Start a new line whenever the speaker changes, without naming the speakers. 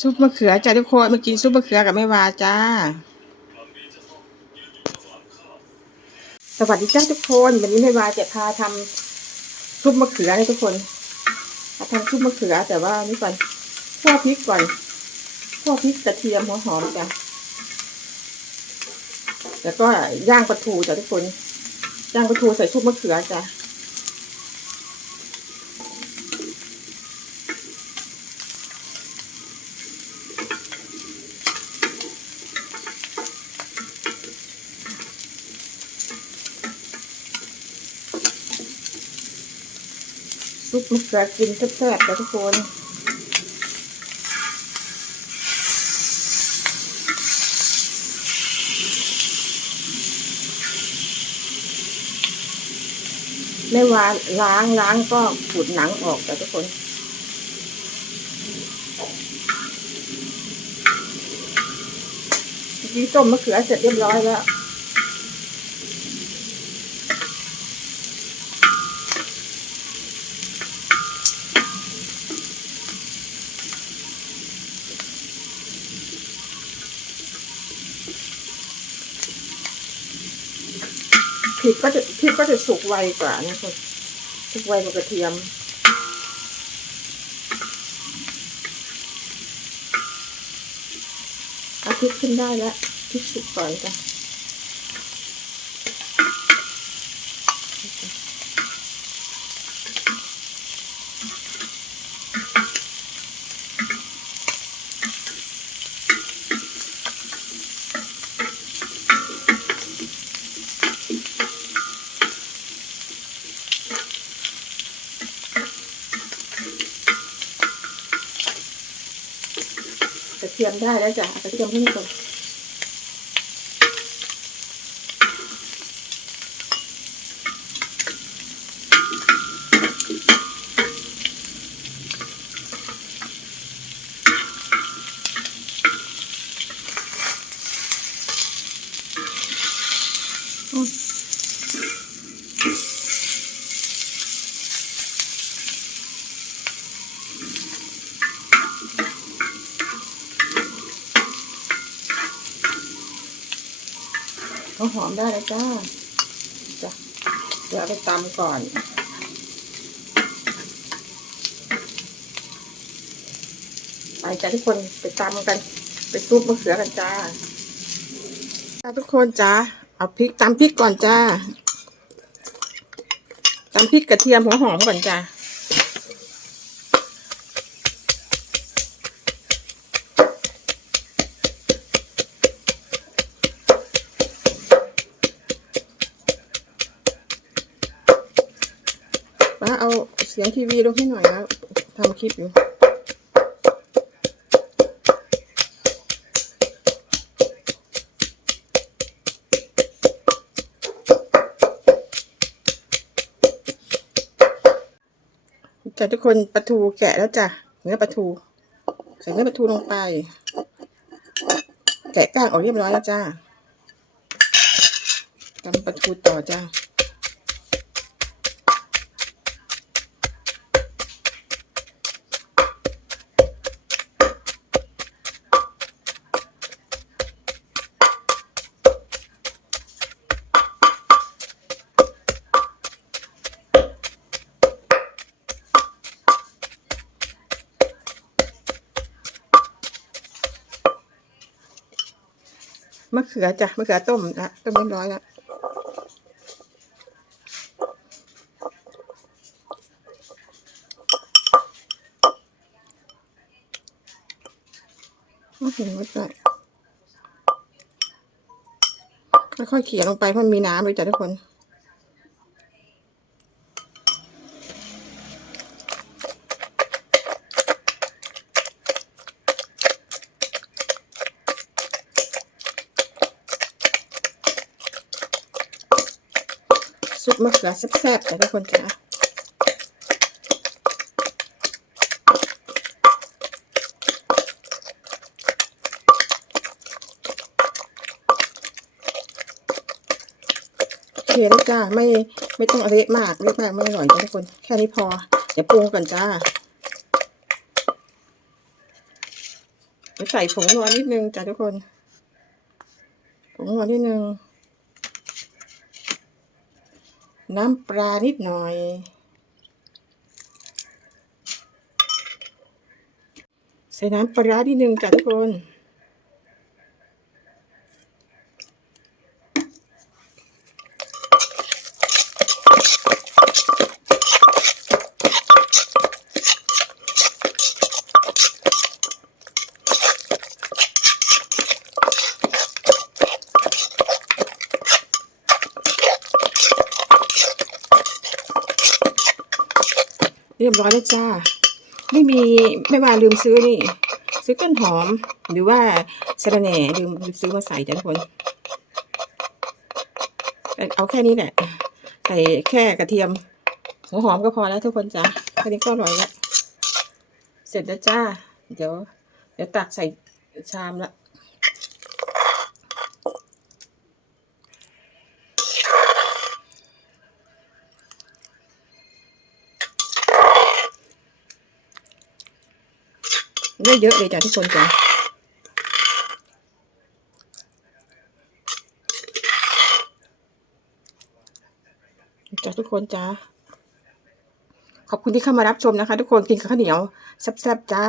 ซุปมะเขือจ้าทุกคนมากินซุปมะเขือกับแม่วาจ้า สวัสดีจ้าทุกคนวันนี้แม่วาจะพาทำซุปมะเขือให้ทุกคนทำซุปมะเขือแต่ว่านี่ก่อนคั่วพริกก่อนคั่วพริกกระเทียมหัวหอมจ้ะแล้วก็ย่างปลาทูจ้ะทุกคนย่างปลาทูใส่ซุปมะเขือจ้ะ ซุปมะเขือกินแซ่บๆจ้ะทุกคนไม่ว่าล้างล้างก็ขูดหนังออกจ้ะทุกคนเมื่อกี้ต้มมะเขือเสร็จเรียบร้อยแล้ว พริกก็จะพริกก็จะสุกไวกว่านะคุณสุกไวกว่ากระเทียม เอาพริกขึ้นได้แล้วพริกสุกก่อนจ้ะ ทียมได้แล้วจ้ะเอากระเทียมขึ้นก่ เอาหอมได้แล้วจ้าจ้ะเดี๋ยวไปตำก่อนไปจ้ะทุกคนไปตำกัน ไปซุปมะเขือกันจ้าจ้าทุกคนจ้าเอาพริกตำพริกก่อนจ้าตำพริกกระเทียมหัวหอมก่อนจ้า เสียงทีวีลงให้หน่อยนะทำคลิปอยู่จ้ะทุกคนปลาทูแกะแล้วจ้ะเนื้อปลาทูใส่เนื้อปลาทูลงไป แกะก้างออกเรียบร้อยแล้วจ้าทำปลาทูต่อจ้า มะเขือจ้ะมะเขือต้มละต้มเรียบร้อยแล้วโอเคหมดเลยค่อยๆเขี่ยลงไปเพราะมีน้ำเลยจ้ะทุกคน ซุปมะเขือแซ่บๆจ้ะทุกคนจ้ะโอเคแล้วจ้าไม่ไม่ต้องเละมากเละมากไม่อร่อยจ้ะทุกคน แค่นี้พอ เดี๋ยวปรุงก่อนจ้าใส่ผงนัวนิดนึงจ้ะทุกคน ผงนัวนิดนึง น้ำปลานิดหน่อย ใส่น้ำปลาดีหนิดนึงจ้ะทุกคน เรียบร้อยแล้วจ้า ไม่มีไม่ว่าลืมซื้อนี่ ซื้อต้นหอม หรือว่าสะระแหน่ลืมลืมซื้อมาใส่จ้ะทุกคนเอาแค่นี้แหละใส่แค่กระเทียมหัวหอมก็พอแล้วทุกคนจ้าแค่นี้ก็อร่อยแล้วเสร็จแล้วจ้า เดี๋ยว เดี๋ยวตักใส่ชามละ ได้เยอะเลยจ้ะทุกคนจ้ะจ้ะทุกคนจ้าขอบคุณที่เข้ามารับชมนะคะ ทุกคนกินข้าวเหนียวแซ่บๆจ้า